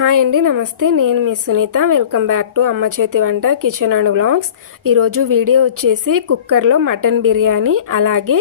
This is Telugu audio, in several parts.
హాయ్ అండి, నమస్తే. నేను మీ సునీత. వెల్కమ్ బ్యాక్ టు అమ్మ చేతి వంట కిచెన్ అండ్ వ్లాగ్స్. ఈరోజు వీడియో వచ్చేసి కుక్కర్లో మటన్ బిర్యానీ అలాగే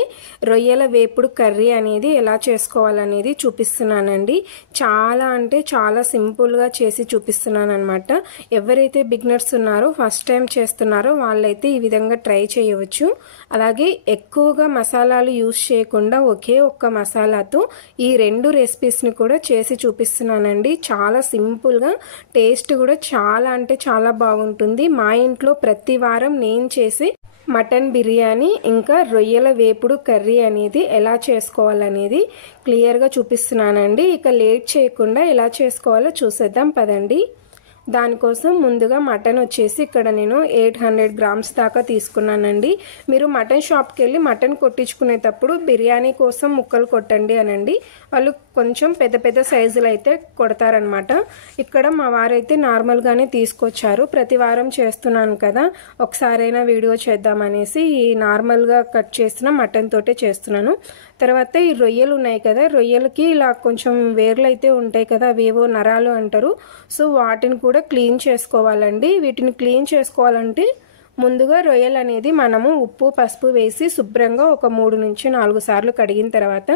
రొయ్యల వేపుడు కర్రీ అనేది ఎలా చేసుకోవాలనేది చూపిస్తున్నానండి. చాలా అంటే చాలా సింపుల్గా చేసి చూపిస్తున్నాను అనమాట. ఎవరైతే బిగినర్స్ ఉన్నారో, ఫస్ట్ టైం చేస్తున్నారో వాళ్ళైతే ఈ విధంగా ట్రై చేయవచ్చు. అలాగే ఎక్కువగా మసాలాలు యూస్ చేయకుండా ఒకే ఒక్క మసాలాతో ఈ రెండు రెసిపీస్ని కూడా చేసి చూపిస్తున్నానండి. చాలా సింపుల్గా, టేస్ట్ కూడా చాలా అంటే చాలా బాగుంటుంది. మా ఇంట్లో ప్రతి వారం నేను చేసి మటన్ బిర్యానీ ఇంకా రొయ్యల వేపుడు కర్రీ అనేది ఎలా చేసుకోవాలనేది క్లియర్గా చూపిస్తున్నానండి. ఇక లేట్ చేయకుండా ఎలా చేసుకోవాలో చూసేద్దాం పదండి. దానికోసం ముందుగా మటన్ వచ్చేసి ఇక్కడ నేను 800 గ్రామ్స్ దాకా తీసుకున్నానండి. మీరు మటన్ షాప్కి వెళ్ళి మటన్ కొట్టించుకునేటప్పుడు బిర్యానీ కోసం ముక్కలు కొట్టండి అనండి. వాళ్ళు కొంచెం పెద్ద పెద్ద సైజులు అయితే కొడతారనమాట. ఇక్కడ మా వారైతే నార్మల్గానే తీసుకొచ్చారు. ప్రతి వారం చేస్తున్నాను కదా, ఒకసారైనా వీడియో చేద్దామనేసి ఈ నార్మల్గా కట్ చేసిన మటన్ తోటే చేస్తున్నాను. తర్వాత ఈ రొయ్యలు ఉన్నాయి కదా, రొయ్యలకి ఇలా కొంచెం వేర్లు అయితే ఉంటాయి కదా, అవేవో నరాలు అంటారు. సో వాటిని కూడా క్లీన్ చేసుకోవాలండి. వీటిని క్లీన్ చేసుకోవాలంటే ముందుగా రొయ్యలు అనేది మనము ఉప్పు పసుపు వేసి శుభ్రంగా ఒక 3 నుంచి 4 సార్లు కడిగిన తర్వాత,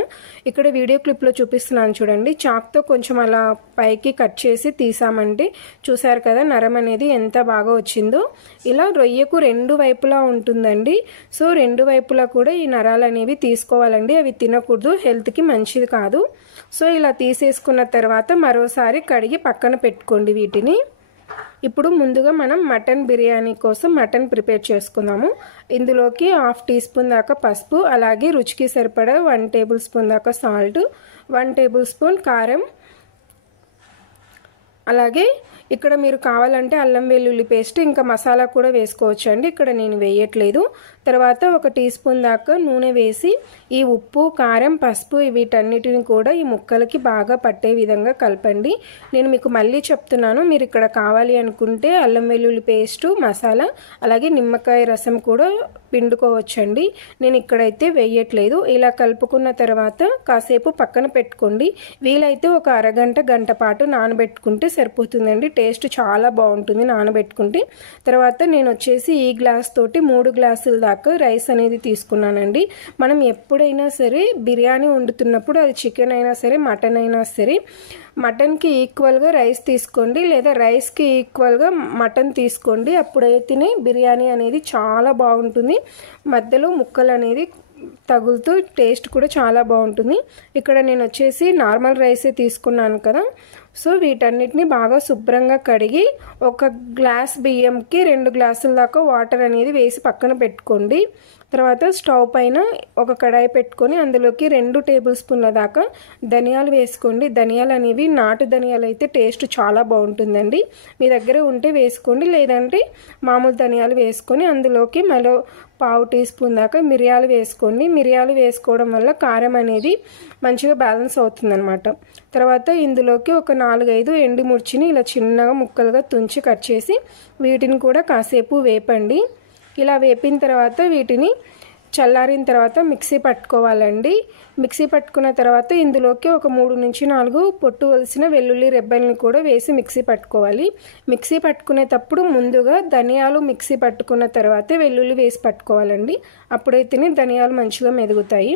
ఇక్కడ వీడియో క్లిప్లో చూపిస్తున్నాను చూడండి, చాక్తో కొంచెం అలా పైకి కట్ చేసి తీసామంటే చూసారు కదా నరం అనేది ఎంత బాగా వచ్చిందో. ఇలా రొయ్యకు 2 వైపులా ఉంటుందండి. సో 2 వైపులా కూడా ఈ నరాలు అనేవి తీసుకోవాలండి. అవి తినకూడదు, హెల్త్కి మంచిది కాదు. సో ఇలా తీసేసుకున్న తర్వాత మరోసారి కడిగి పక్కన పెట్టుకోండి వీటిని. ఇప్పుడు ముందుగా మనం మటన్ బిర్యానీ కోసం మటన్ ప్రిపేర్ చేసుకుందాము. ఇందులోకి 1/2 టీ స్పూన్ దాకా పసుపు, అలాగే రుచికి సరిపడా 1 టేబుల్ స్పూన్ దాకా సాల్ట్, 1 టేబుల్ స్పూన్ కారం, అలాగే ఇక్కడ మీరు కావాలంటే అల్లం వెల్లుల్లి పేస్ట్ ఇంకా మసాలా కూడా వేసుకోవచ్చు అండి. ఇక్కడ నేను వేయట్లేదు. తర్వాత 1 టీ స్పూన్ దాకా నూనె వేసి ఈ ఉప్పు కారం పసుపు వీటన్నిటిని కూడా ఈ ముక్కలకి బాగా పట్టే విధంగా కలపండి. నేను మీకు మళ్ళీ చెప్తున్నాను, మీరు ఇక్కడ కావాలి అనుకుంటే అల్లం వెల్లుల్లి పేస్టు మసాలా అలాగే నిమ్మకాయ రసం కూడా పిండుకోవచ్చండి. నేను ఇక్కడైతే వేయట్లేదు. ఇలా కలుపుకున్న తర్వాత కాసేపు పక్కన పెట్టుకోండి. వీలైతే ఒక అరగంట గంట పాటు నానబెట్టుకుంటే సరిపోతుందండి. టేస్ట్ చాలా బాగుంటుంది నానబెట్టుకుంటే. తర్వాత నేను వచ్చేసి ఈ గ్లాస్ తోటి 3 గ్లాసుల దాకా రైస్ అనేది తీసుకున్నానండి. మనం ఎప్పుడైనా సరే బిర్యానీ వండుతున్నప్పుడు, అది చికెన్ అయినా సరే మటన్ అయినా సరే, మటన్కి ఈక్వల్గా రైస్ తీసుకోండి, లేదా రైస్కి ఈక్వల్గా మటన్ తీసుకోండి. అప్పుడైతేనే బిర్యానీ అనేది చాలా బాగుంటుంది. మధ్యలో ముక్కలు అనేది తగులుతూ టేస్ట్ కూడా చాలా బాగుంటుంది. ఇక్కడ నేను వచ్చేసి నార్మల్ రైసే తీసుకున్నాను కదా. సో వీటన్నిటిని బాగా శుభ్రంగా కడిగి ఒక గ్లాస్ బియ్యంకి 2 గ్లాసుల దాకా వాటర్ అనేది వేసి పక్కన పెట్టుకోండి. తర్వాత స్టవ్ పైన ఒక కడాయి పెట్టుకొని అందులోకి 2 టేబుల్ స్పూన్ల దాకా ధనియాలు వేసుకోండి. ధనియాలు అనేవి నాటు ధనియాలు అయితే టేస్ట్ చాలా బాగుంటుందండి. మీ దగ్గర ఉంటే వేసుకోండి, లేదంటే మామూలు ధనియాలు వేసుకొని అందులోకి మరో 1/2 టీ స్పూన్ దాకా మిరియాలు వేసుకోండి. మిరియాలు వేసుకోవడం వల్ల కారం అనేది మంచిగా బ్యాలెన్స్ అవుతుందన్నమాట. తర్వాత ఇందులోకి ఒక 4-5 ఎండుమిర్చిని ఇలా చిన్నగా ముక్కలుగా తుంచి కట్ చేసి వీటిని కూడా కాసేపు వేపండి. ఇలా వేపిన తర్వాత వీటిని చల్లారిన తర్వాత మిక్సీ పట్టుకోవాలండి. మిక్సీ పట్టుకున్న తర్వాత ఇందులోకి ఒక 3 నుంచి 4 పొట్టు వలిసిన వెల్లుల్లి రెబ్బల్ని కూడా వేసి మిక్సీ పట్టుకోవాలి. మిక్సీ పట్టుకునేటప్పుడు ముందుగా ధనియాలు మిక్సీ పట్టుకున్న తర్వాత వెల్లుల్లి వేసి పట్టుకోవాలండి. అప్పుడైతేనే ధనియాలు మంచిగా మెదుగుతాయి.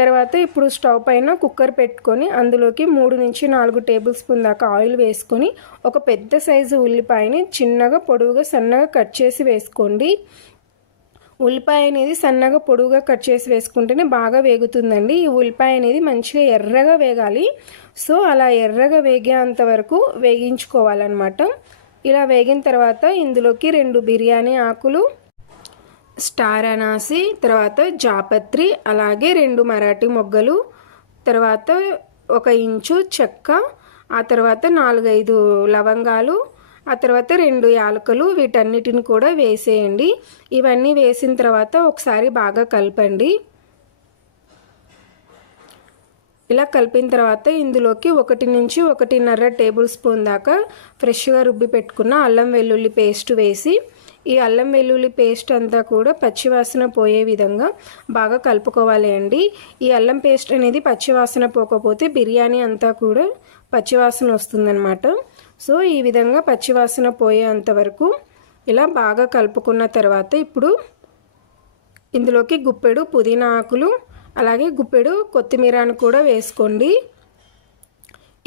తర్వాత ఇప్పుడు స్టవ్ పైన కుక్కర్ పెట్టుకొని అందులోకి 3 నుంచి 4 టేబుల్ స్పూన్ దాకా ఆయిల్ వేసుకొని ఒక పెద్ద సైజు ఉల్లిపాయని చిన్నగా పొడవుగా సన్నగా కట్ చేసి వేసుకోండి. ఉల్లిపాయ అనేది సన్నగా పొడవుగా కట్ చేసి వేసుకుంటేనే బాగా వేగుతుందండి. ఈ ఉల్లిపాయ అనేది మంచిగా ఎర్రగా వేగాలి. సో అలా ఎర్రగా వేగేంత వరకు వేగించుకోవాలన్నమాట. ఇలా వేగిన తర్వాత ఇందులోకి 2 బిర్యానీ ఆకులు, స్టార్ అనాసి, తర్వాత జాపత్రి, అలాగే 2 మరాఠీ మొగ్గలు, తర్వాత 1 ఇంచు చెక్క, ఆ తర్వాత 4-5 లవంగాలు, ఆ తర్వాత 2 యాలకులు, వీటన్నిటిని కూడా వేసేయండి. ఇవన్నీ వేసిన తర్వాత ఒకసారి బాగా కలపండి. ఇలా కలిపిన తర్వాత ఇందులోకి 1 నుంచి 1.5 టేబుల్ స్పూన్ దాకా ఫ్రెష్గా రుబ్బి పెట్టుకున్న అల్లం వెల్లుల్లి పేస్ట్ వేసి ఈ అల్లం వెల్లుల్లి పేస్ట్ అంతా కూడా పచ్చివాసన పోయే విధంగా బాగా కలుపుకోవాలి అండి. ఈ అల్లం పేస్ట్ అనేది పచ్చివాసన పోకపోతే బిర్యానీ అంతా కూడా పచ్చివాసన వస్తుందన్నమాట. సో ఈ విధంగా పచ్చివాసన పోయేంత వరకు ఇలా బాగా కలుపుకున్న తర్వాత ఇప్పుడు ఇందులోకి గుప్పెడు పుదీనా ఆకులు అలాగే గుప్పెడు కొత్తిమీరను కూడా వేసుకోండి.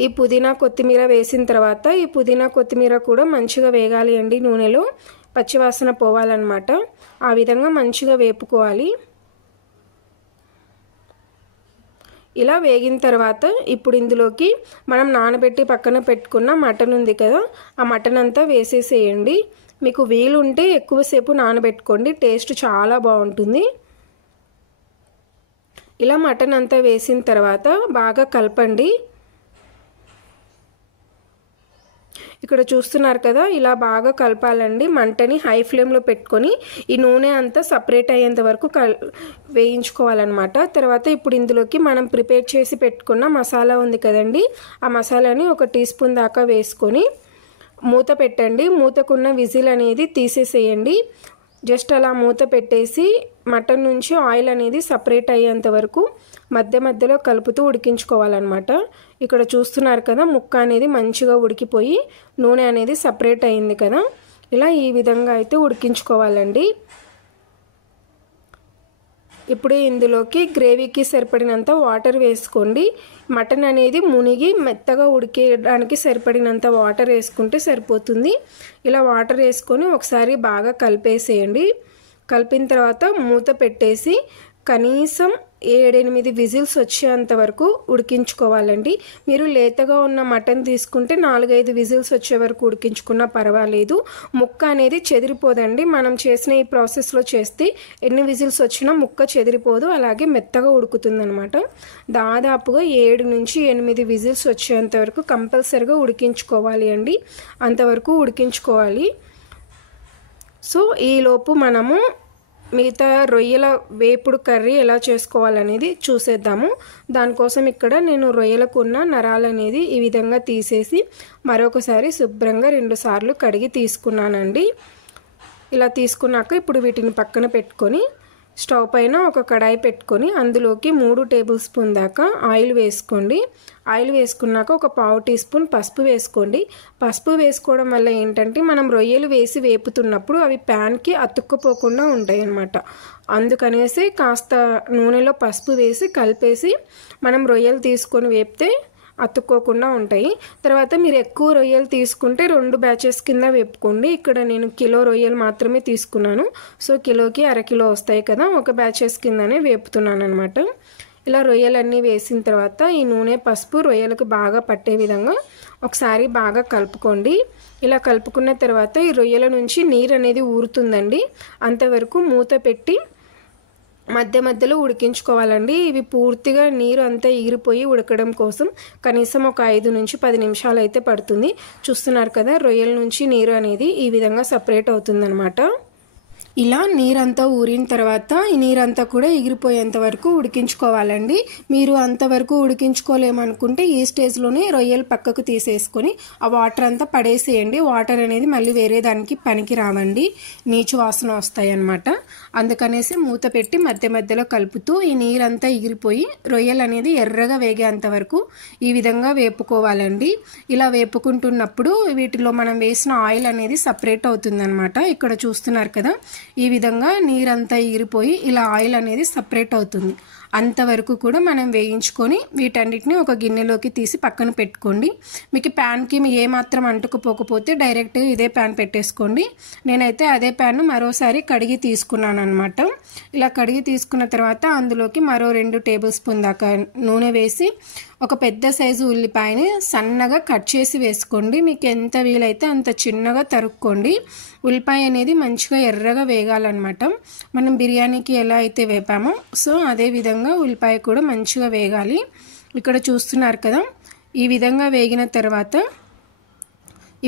ఈ పుదీనా కొత్తిమీర వేసిన తర్వాత ఈ పుదీనా కొత్తిమీర కూడా మంచిగా వేగాలి అండి. నూనెలో పచ్చివాసన పోవాలన్నమాట. ఆ విధంగా మంచిగా వేపుకోవాలి. ఇలా వేగిన తర్వాత ఇప్పుడు ఇందులోకి మనం నానబెట్టి పక్కన పెట్టుకున్న మటన్ ఉంది కదా, ఆ మటన్ అంతా వేసేసేయండి. మీకు వీలుంటే ఎక్కువసేపు నానబెట్టుకోండి, టేస్ట్ చాలా బాగుంటుంది. ఇలా మటన్ అంతా వేసిన తర్వాత బాగా కలపండి. ఇక్కడ చూస్తున్నారు కదా, ఇలా బాగా కలపాలండి. మంటని హై ఫ్లేమ్లో పెట్టుకొని ఈ నూనె అంతా సపరేట్ అయ్యేంత వరకు వేయించుకోవాలన్నమాట. తర్వాత ఇప్పుడు ఇందులోకి మనం ప్రిపేర్ చేసి పెట్టుకున్న మసాలా ఉంది కదండి, ఆ మసాలాని 1 టీ స్పూన్ దాకా వేసుకొని మూత పెట్టండి. మూతకున్న విజిల్ అనేది తీసేసేయండి. జస్ట్ అలా మూత పెట్టేసి మటన్ నుంచి ఆయిల్ అనేది సపరేట్ అయ్యేంత వరకు మధ్య మధ్యలో కలుపుతూ ఉడికించుకోవాలన్నమాట. ఇక్కడ చూస్తున్నారు కదా, ముక్క అనేది మంచిగా ఉడికిపోయి నూనె అనేది సపరేట్ అయింది కదా, ఇలా ఈ విధంగా అయితే ఉడికించుకోవాలండి. ఇప్పుడు ఇందులోకి గ్రేవీకి సరిపడినంత వాటర్ వేసుకోండి. మటన్ అనేది మునిగి మెత్తగా ఉడికేయడానికి సరిపడినంత వాటర్ వేసుకుంటే సరిపోతుంది. ఇలా వాటర్ వేసుకొని ఒకసారి బాగా కలిపేసేయండి. కలిపిన తర్వాత మూత పెట్టేసి కనీసం 7-8 విజిల్స్ వచ్చేంత వరకు ఉడికించుకోవాలండి. మీరు లేతగా ఉన్న మటన్ తీసుకుంటే 4-5 విజిల్స్ వచ్చే వరకు ఉడికించుకున్నా పర్వాలేదు. ముక్క అనేది చెదిరిపోదండి. మనం చేసిన ఈ ప్రాసెస్లో చేస్తే ఎన్ని విజిల్స్ వచ్చినా ముక్క చెదిరిపోదు, అలాగే మెత్తగా ఉడుకుతుందనమాట. దాదాపుగా 7-8 విజిల్స్ వచ్చేంత వరకు కంపల్సరిగా ఉడికించుకోవాలి అండి. అంతవరకు ఉడికించుకోవాలి. సో ఈలోపు మనము మిగతా రొయ్యల వేపుడు కర్రీ ఎలా చేసుకోవాలనేది చూసేద్దాము. దానికోసం ఇక్కడ నేను రొయ్యలకు ఉన్న నరాలు అనేది ఈ విధంగా తీసేసి మరొకసారి శుభ్రంగా 2 సార్లు కడిగి తీసుకున్నానండి. ఇలా తీసుకున్నాక ఇప్పుడు వీటిని పక్కన పెట్టుకొని స్టవ్ పైన ఒక కడాయి పెట్టుకొని అందులోకి 3 టేబుల్ స్పూన్ దాకా ఆయిల్ వేసుకోండి. ఆయిల్ వేసుకున్నాక ఒక 1/2 టీ స్పూన్ పసుపు వేసుకోండి. పసుపు వేసుకోవడం వల్ల ఏంటంటే మనం రొయ్యలు వేసి వేపుతున్నప్పుడు అవి ప్యాన్కి అతుక్కుపోకుండా ఉంటాయి అన్నమాట. అందుకనేసి కాస్త నూనెలో పసుపు వేసి కలిపేసి మనం రొయ్యలు తీసుకొని వేపితే అతుక్కోకుండా ఉంటాయి. తర్వాత మీరు ఎక్కువ రొయ్యలు తీసుకుంటే 2 బ్యాచెస్ కింద వేపుకోండి. ఇక్కడ నేను కిలో రొయ్యలు మాత్రమే తీసుకున్నాను. సో కిలోకి 1/2 కిలో వస్తాయి కదా, ఒక బ్యాచెస్ కిందనే వేపుతున్నాను అనమాట. ఇలా రొయ్యలన్నీ వేసిన తర్వాత ఈ నూనె పసుపు రొయ్యలకు బాగా పట్టే విధంగా ఒకసారి బాగా కలుపుకోండి. ఇలా కలుపుకున్న తర్వాత ఈ రొయ్యల నుంచి నీరు అనేది ఊరుతుందండి. అంతవరకు మూత పెట్టి మధ్య మధ్యలో ఉడికించుకోవాలండి. ఇవి పూర్తిగా నీరు అంతా ఎగిరిపోయి ఉడకడం కోసం కనీసం ఒక 5-10 నిమిషాలు అయితే పడుతుంది. చూస్తున్నారు కదా, రొయ్యల నుంచి నీరు అనేది ఈ విధంగా సపరేట్ అవుతుందన్నమాట. ఇలా నీరంతా ఊరిన తర్వాత ఈ నీరంతా కూడా ఎగిరిపోయేంత వరకు ఉడికించుకోవాలండి. మీరు అంతవరకు ఉడికించుకోలేమనుకుంటే ఈ స్టేజ్లోనే రొయ్యలు పక్కకు తీసేసుకొని ఆ వాటర్ అంతా పడేసేయండి. వాటర్ అనేది మళ్ళీ వేరే దానికి పనికి రావండి, నీచు వాసన వస్తాయి అన్నమాట. అందుకనేసి మూత పెట్టి మధ్య మధ్యలో కలుపుతూ ఈ నీరంతా ఎగిరిపోయి రొయ్యలు అనేది ఎర్రగా వేగేంత వరకు ఈ విధంగా వేపుకోవాలండి. ఇలా వేపుకుంటున్నప్పుడు వీటిలో మనం వేసిన ఆయిల్ అనేది సపరేట్ అవుతుందన్నమాట. ఇక్కడ చూస్తున్నారు కదా, ఈ విధంగా నీరంతా ఎగిరిపోయి ఇలా ఆయిల్ అనేది సపరేట్ అవుతుంది. అంతవరకు కూడా మనం వేయించుకొని వీటన్నిటిని ఒక గిన్నెలోకి తీసి పక్కన పెట్టుకోండి. మీకు ప్యాన్కి ఏమాత్రం అంటుకుపోకపోతే డైరెక్ట్గా ఇదే ప్యాన్ పెట్టేసుకోండి. నేనైతే అదే ప్యాన్ మరోసారి కడిగి తీసుకున్నాను అనమాట. ఇలా కడిగి తీసుకున్న తర్వాత అందులోకి మరో 2 టేబుల్ స్పూన్ దాకా నూనె వేసి ఒక పెద్ద సైజు ఉల్లిపాయని సన్నగా కట్ చేసి వేసుకోండి. మీకు ఎంత వీలైతే అంత చిన్నగా తరుక్కోండి. ఉల్లిపాయ అనేది మంచిగా ఎర్రగా వేగాలన్నమాట. మనం బిర్యానీకి ఎలా అయితే వేపామో సో అదే విధంగా ఉల్లిపాయ కూడా మంచిగా వేగాలి. ఇక్కడ చూస్తున్నారు కదా, ఈ విధంగా వేగిన తర్వాత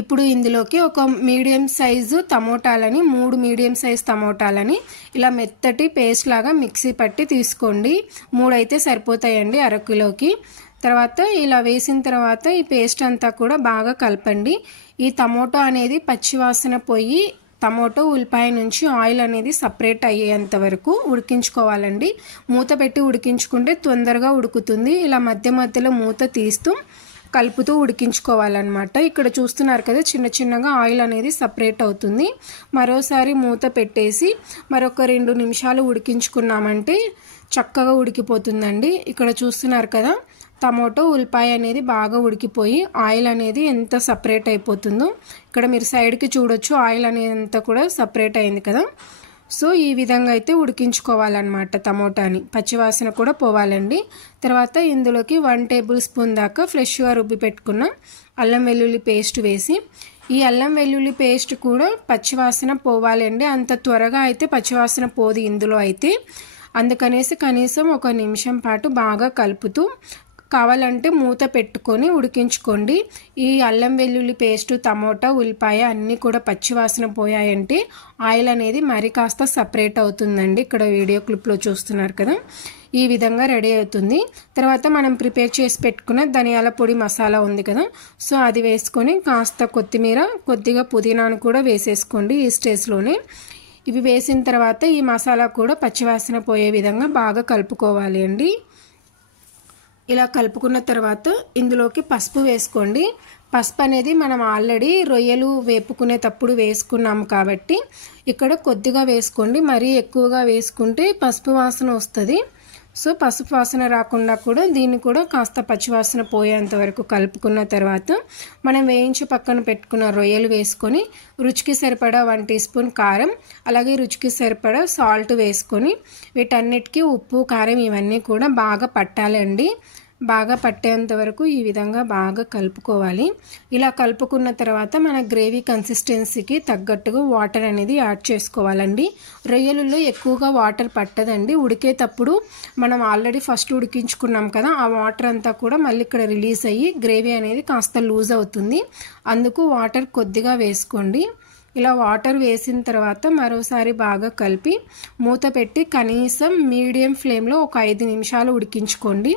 ఇప్పుడు ఇందులోకి ఒక మీడియం సైజు టమోటాలని 3 మీడియం సైజ్ టమోటాలని ఇలా మెత్తటి పేస్ట్ లాగా మిక్సీ పట్టి తీసుకోండి. 3 అయితే సరిపోతాయండి 1/2 కిలోకి. తర్వాత ఇలా వేసిన తర్వాత ఈ పేస్ట్ అంతా కూడా బాగా కలపండి. ఈ టమోటా అనేది పచ్చివాసన పోయి టమోటో ఉల్లిపాయ నుంచి ఆయిల్ అనేది సపరేట్ అయ్యేంత వరకు ఉడికించుకోవాలండి. మూత పెట్టి ఉడికించుకుంటే తొందరగా ఉడుకుతుంది. ఇలా మధ్య మధ్యలో మూత తీస్తూ కలుపుతూ ఉడికించుకోవాలన్నమాట. ఇక్కడ చూస్తున్నారు కదా చిన్న చిన్నగా ఆయిల్ అనేది సపరేట్ అవుతుంది. మరోసారి మూత పెట్టేసి మరొక 2 నిమిషాలు ఉడికించుకున్నామంటే చక్కగా ఉడికిపోతుందండి. ఇక్కడ చూస్తున్నారు కదా టమాటో ఉల్లిపాయ అనేది బాగా ఉడికిపోయి ఆయిల్ అనేది ఎంత సపరేట్ అయిపోతుందో. ఇక్కడ మీరు సైడ్కి చూడొచ్చు ఆయిల్ అనేది అంతా కూడా సపరేట్ అయింది కదా. సో ఈ విధంగా అయితే ఉడికించుకోవాలన్నమాట. టమోటాని పచ్చివాసన కూడా పోవాలండి. తర్వాత ఇందులోకి 1 టేబుల్ స్పూన్ దాకా ఫ్రెష్గా రుబ్బి పెట్టుకున్న అల్లం వెల్లుల్లి పేస్ట్ వేసి, ఈ అల్లం వెల్లుల్లి పేస్ట్ కూడా పచ్చివాసన పోవాలండి. అంత త్వరగా అయితే పచ్చివాసన పోదు ఇందులో అయితే. అందుకనేసి కనీసం 1 నిమిషం పాటు బాగా కలుపుతూ కావాలంటే మూత పెట్టుకొని ఉడికించుకోండి. ఈ అల్లం వెల్లుల్లి పేస్ట్ టమోటా ఉల్లిపాయ అన్నీ కూడా పచ్చివాసన పోయాయంటే ఆయిల్ అనేది మరి కాస్త సపరేట్ అవుతుందండి. ఇక్కడ వీడియో క్లిప్లో చూస్తున్నారు కదా ఈ విధంగా రెడీ అవుతుంది. తర్వాత మనం ప్రిపేర్ చేసి పెట్టుకున్న ధనియాల పొడి మసాలా ఉంది కదా, సో అది వేసుకొని కాస్త కొత్తిమీర కొద్దిగా పుదీనాను కూడా వేసేసుకోండి ఈ స్టేజ్లోనే. ఇవి వేసిన తర్వాత ఈ మసాలా కూడా పచ్చివాసన పోయే విధంగా బాగా కలుపుకోవాలి అండి. ఇలా కలుపుకున్న తర్వాత ఇందులోకి పసుపు వేసుకోండి. పసుపు అనేది మనం ఆల్రెడీ రొయ్యలు వేపుకునేటప్పుడు వేసుకున్నాము కాబట్టి ఇక్కడ కొద్దిగా వేసుకోండి. మరీ ఎక్కువగా వేసుకుంటే పసుపు వాసన వస్తుంది. సో పసుపు వాసన రాకుండా కూడా దీన్ని కూడా కాస్త పచ్చివాసన పోయేంత వరకు కలుపుకున్న తర్వాత మనం వేయించి పక్కన పెట్టుకున్న రొయ్యలు వేసుకొని రుచికి సరిపడా 1 టీ స్పూన్ కారం అలాగే రుచికి సరిపడా సాల్ట్ వేసుకొని వీటన్నిటికీ ఉప్పు కారం ఇవన్నీ కూడా బాగా పట్టాలండి. బాగా పట్టేంత వరకు ఈ విధంగా బాగా కలుపుకోవాలి. ఇలా కలుపుకున్న తర్వాత మన గ్రేవీ కన్సిస్టెన్సీకి తగ్గట్టుగా వాటర్ అనేది యాడ్ చేసుకోవాలండి. రొయ్యలలో ఎక్కువగా వాటర్ పట్టదండి. ఉడికేటప్పుడు మనం ఆల్రెడీ ఫస్ట్ ఉడికించుకున్నాం కదా, ఆ వాటర్ అంతా కూడా మళ్ళీ ఇక్కడ రిలీజ్ అయ్యి గ్రేవీ అనేది కాస్త లూజ్ అవుతుంది. అందుకు వాటర్ కొద్దిగా వేసుకోండి. ఇలా వాటర్ వేసిన తర్వాత మరోసారి బాగా కలిపి మూత పెట్టి కనీసం మీడియం ఫ్లేమ్లో ఒక 5 నిమిషాలు ఉడికించుకోండి.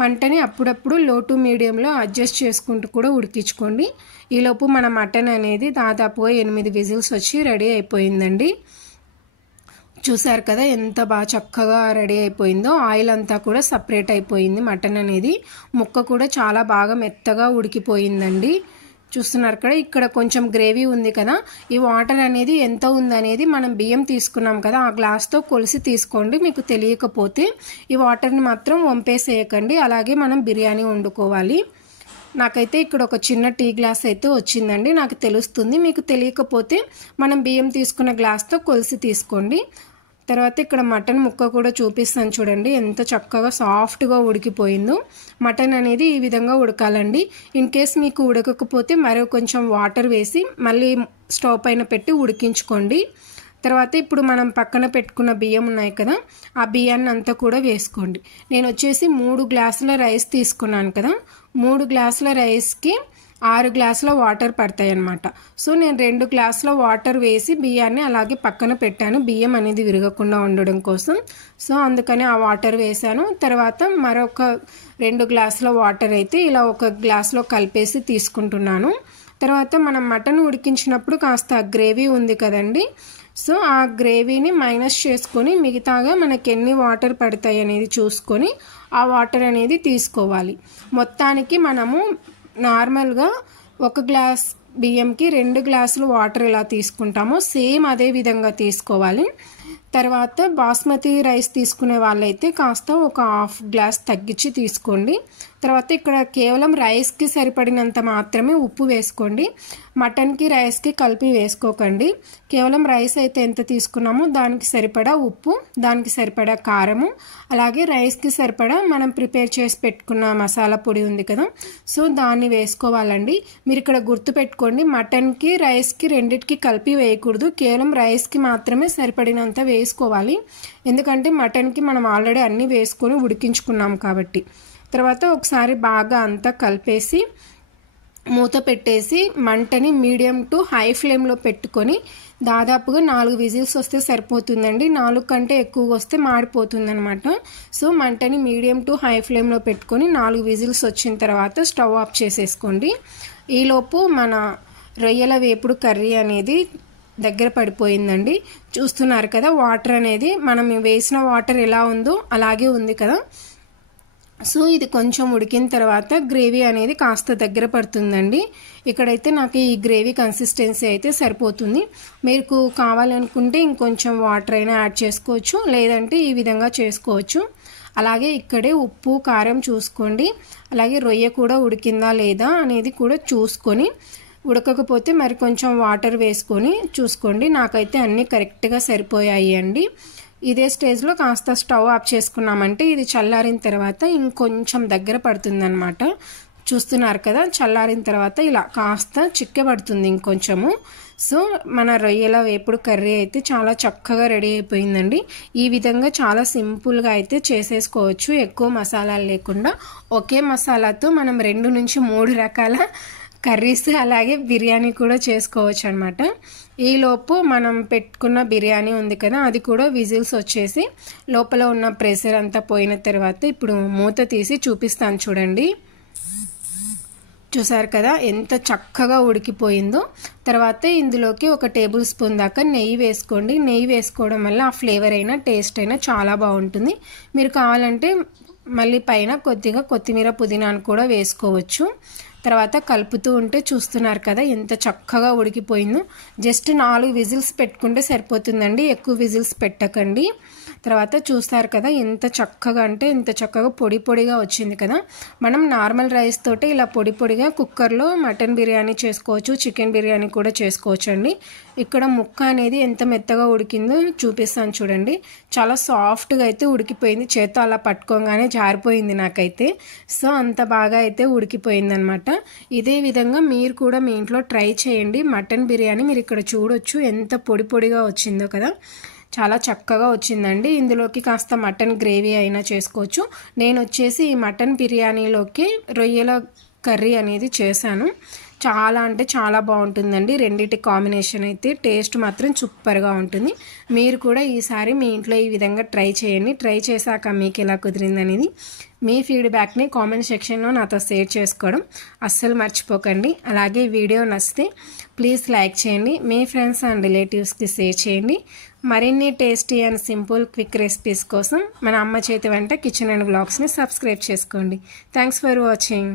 మంటని అప్పుడప్పుడు లో టు మీడియంలో అడ్జస్ట్ చేసుకుంటూ కూడా ఉడికించుకోండి. ఈలోపు మన మటన్ అనేది దాదాపుగా 8 విజిల్స్ వచ్చి రెడీ అయిపోయిందండి. చూసారు కదా ఎంత బాగా చక్కగా రెడీ అయిపోయిందో. ఆయిల్ అంతా కూడా సపరేట్ అయిపోయింది. మటన్ అనేది ముక్క కూడా చాలా బాగా మెత్తగా ఉడికిపోయిందండి. చూస్తున్నారు కదా ఇక్కడ కొంచెం గ్రేవీ ఉంది కదా, ఈ వాటర్ అనేది ఎంత ఉందనేది మనం బియ్యం తీసుకున్నాం కదా ఆ గ్లాస్తో కొలిసి తీసుకోండి. మీకు తెలియకపోతే ఈ వాటర్ని మాత్రం వంపేసేయకండి. అలాగే మనం బిర్యానీ వండుకోవాలి. నాకైతే ఇక్కడ ఒక చిన్న టీ గ్లాస్ అయితే వచ్చిందండి. నాకు తెలుస్తుంది, మీకు తెలియకపోతే మనం బియ్యం తీసుకున్న గ్లాస్తో కొలిసి తీసుకోండి. తర్వాత ఇక్కడ మటన్ ముక్క కూడా చూపిస్తాను చూడండి ఎంత చక్కగా సాఫ్ట్గా ఉడికిపోయిందో. మటన్ అనేది ఈ విధంగా ఉడకాలండి. ఇన్ కేస్ మీకు ఉడకకపోతే మరో కొంచెం వాటర్ వేసి మళ్ళీ స్టవ్ పైన పెట్టి ఉడికించుకోండి. తర్వాత ఇప్పుడు మనం పక్కన పెట్టుకున్న బియ్యం ఉన్నాయి కదా, ఆ బియ్యాన్ని అంతా కూడా వేసుకోండి. నేను వచ్చేసి 3 గ్లాసుల రైస్ తీసుకున్నాను కదా, 3 గ్లాసుల రైస్కి 6 గ్లాసుల వాటర్ పడతాయి అన్నమాట. సో నేను 2 గ్లాసుల వాటర్ వేసి బియ్యాన్ని అలాగే పక్కన పెట్టాను, బియ్యం అనేది విరగకుండా ఉండడం కోసం. సో అందుకని ఆ వాటర్ వేసాను. తర్వాత మరొక 2 గ్లాసుల వాటర్ అయితే ఇలా ఒక గ్లాసులో కలిపేసి తీసుకుంటున్నాను. తర్వాత మనం మటన్ ఉడికించినప్పుడు కాస్త గ్రేవీ ఉంది కదండి, సో ఆ గ్రేవీని మైనస్ చేసుకొని మిగతాగా మనకి ఎన్ని వాటర్ పడతాయి అనేది చూసుకొని ఆ వాటర్ అనేది తీసుకోవాలి. మొత్తానికి మనము నార్మల్గా 1 గ్లాస్ బియ్యంకి 2 గ్లాసులు వాటర్ ఎలా తీసుకుంటామో సేమ్ అదే విధంగా తీసుకోవాలి. తర్వాత బాస్మతి రైస్ తీసుకునే వాళ్ళైతే కాస్త ఒక 1/2 గ్లాస్ తగ్గించి తీసుకోండి. తర్వాత ఇక్కడ కేవలం రైస్కి సరిపడినంత మాత్రమే ఉప్పు వేసుకోండి. మటన్కి రైస్కి కలిపి వేసుకోకండి. కేవలం రైస్ అయితే ఎంత తీసుకున్నామో దానికి సరిపడా ఉప్పు, దానికి సరిపడా కారము, అలాగే రైస్కి సరిపడా మనం ప్రిపేర్ చేసి పెట్టుకున్న మసాలా పొడి ఉంది కదా, సో దాన్ని వేసుకోవాలండి. మీరు ఇక్కడ గుర్తుపెట్టుకోండి, మటన్కి రైస్కి రెండిటికి కలిపి వేయకూడదు. కేవలం రైస్కి మాత్రమే సరిపడినంత వేసుకోవాలి. ఎందుకంటే మటన్కి మనం ఆల్రెడీ అన్నీ వేసుకొని ఉడికించుకున్నాం కాబట్టి. తర్వాత ఒకసారి బాగా అంతా కలిపేసి మూత పెట్టేసి మంటని మీడియం టు హై ఫ్లేమ్లో పెట్టుకొని దాదాపుగా 4 విజిల్స్ వస్తే సరిపోతుందండి. 4 కంటే ఎక్కువ వస్తే మాడిపోతుంది అనమాట. సో మంటని మీడియం టు హై ఫ్లేమ్లో పెట్టుకొని 4 విజిల్స్ వచ్చిన తర్వాత స్టవ్ ఆఫ్ చేసేసుకోండి. ఈలోపు మన రొయ్యల వేపుడు కర్రీ అనేది దగ్గర పడిపోయిందండి. చూస్తున్నారు కదా వాటర్ అనేది మనం వేసిన వాటర్ ఎలా ఉందో అలాగే ఉంది కదా. సో ఇది కొంచెం ఉడికిన తర్వాత గ్రేవీ అనేది కాస్త దగ్గర పడుతుందండి. ఇక్కడైతే నాకు ఈ గ్రేవీ కన్సిస్టెన్సీ అయితే సరిపోతుంది. మీకు కావాలనుకుంటే ఇంకొంచెం వాటర్ అయినా యాడ్ చేసుకోవచ్చు, లేదంటే ఈ విధంగా చేసుకోవచ్చు. అలాగే ఇక్కడే ఉప్పు కారం చూసుకోండి. అలాగే రొయ్య కూడా ఉడికిందా లేదా అనేది కూడా చూసుకొని, ఉడకకపోతే మరి కొంచెం వాటర్ వేసుకొని చూసుకోండి. నాకైతే అన్నీ కరెక్ట్గా సరిపోయాయి అండి. ఇదే స్టేజ్లో కాస్త స్టవ్ ఆఫ్ చేసుకున్నామంటే ఇది చల్లారిన తర్వాత ఇంకొంచెం దగ్గర పడుతుందన్నమాట. చూస్తున్నారు కదా, చల్లారిన తర్వాత ఇలా కాస్త చిక్కబడుతుంది ఇంకొంచెము. సో మన రొయ్యల వేపుడు కర్రీ అయితే చాలా చక్కగా రెడీ అయిపోయిందండి. ఈ విధంగా చాలా సింపుల్గా అయితే చేసేసుకోవచ్చు, ఎక్కువ మసాలాలు లేకుండా. ఒకే మసాలాతో మనం 2 నుంచి 3 రకాల కర్రీస్ అలాగే బిర్యానీ కూడా చేసుకోవచ్చు అనమాట. ఈలోపు మనం పెట్టుకున్న బిర్యానీ ఉంది కదా, అది కూడా విజిల్స్ వచ్చేసి లోపల ఉన్న ప్రెషర్ అంతా పోయిన తర్వాత ఇప్పుడు మూత తీసి చూపిస్తాను చూడండి. చూసారు కదా ఎంత చక్కగా ఉడికిపోయిందో. తర్వాత ఇందులోకి 1 టేబుల్ స్పూన్ దాకా నెయ్యి వేసుకోండి. నెయ్యి వేసుకోవడం వల్ల ఆ ఫ్లేవర్ అయినా టేస్ట్ అయినా చాలా బాగుంటుంది. మీరు కావాలంటే మళ్ళీ పైన కొద్దిగా కొత్తిమీర పుదీనాను కూడా వేసుకోవచ్చు. తర్వాత కలుపుతూ ఉంటే చూస్తున్నారు కదా ఎంత చక్కగా ఉడికిపోయిందో. జస్ట్ 4 విజిల్స్ పెట్టుకుంటే సరిపోతుందండి, ఎక్కువ విజిల్స్ పెట్టకండి. తర్వాత చూస్తారు కదా ఎంత చక్కగా అంటే ఎంత చక్కగా పొడి పొడిగా వచ్చింది కదా. మనం నార్మల్ రైస్ తోటి ఇలా పొడి పొడిగా కుక్కర్లో మటన్ బిర్యానీ చేసుకోవచ్చు, చికెన్ బిర్యానీ కూడా చేసుకోవచ్చు అండి. ఇక్కడ ముక్క అనేది ఎంత మెత్తగా ఉడికిందో చూపిస్తాను చూడండి. చాలా సాఫ్ట్గా అయితే ఉడికిపోయింది, చేత్తో అలా పట్టుకోగానే జారిపోయింది నాకైతే. సో అంత బాగా అయితే ఉడికిపోయింది అనమాట. ఇదే విధంగా మీరు కూడా మీ ఇంట్లో ట్రై చేయండి. మటన్ బిర్యానీ మీరు ఇక్కడ చూడొచ్చు ఎంత పొడి పొడిగా వచ్చిందో కదా, చాలా చక్కగా వచ్చిందండి. ఇందులోకి కాస్త మటన్ గ్రేవీ అయినా చేసుకోవచ్చు. నేను వచ్చేసి ఈ మటన్ బిర్యానీలోకి రొయ్యల కర్రీ అనేది చేశాను. చాలా అంటే చాలా బాగుంటుందండి. రెండిటి కాంబినేషన్ అయితే టేస్ట్ మాత్రం సూపర్గా ఉంటుంది. మీరు కూడా ఈసారి మీ ఇంట్లో ఈ విధంగా ట్రై చేయండి. ట్రై చేశాక మీకు ఎలా కుదిరిందనేది మీ ఫీడ్బ్యాక్ని కామెంట్ సెక్షన్లో నాతో షేర్ చేసుకోవడం అస్సలు మర్చిపోకండి. అలాగే వీడియో నచ్చితే ప్లీజ్ లైక్ చేయండి, మీ ఫ్రెండ్స్ అండ్ రిలేటివ్స్కి షేర్ చేయండి. మరిన్ని tasty and simple quick recipes కోసం మన అమ్మ చేతి వంట కిచెన్ అండ్ వ్లాగ్స్ని సబ్స్క్రైబ్ చేసుకోండి. Thanks for watching.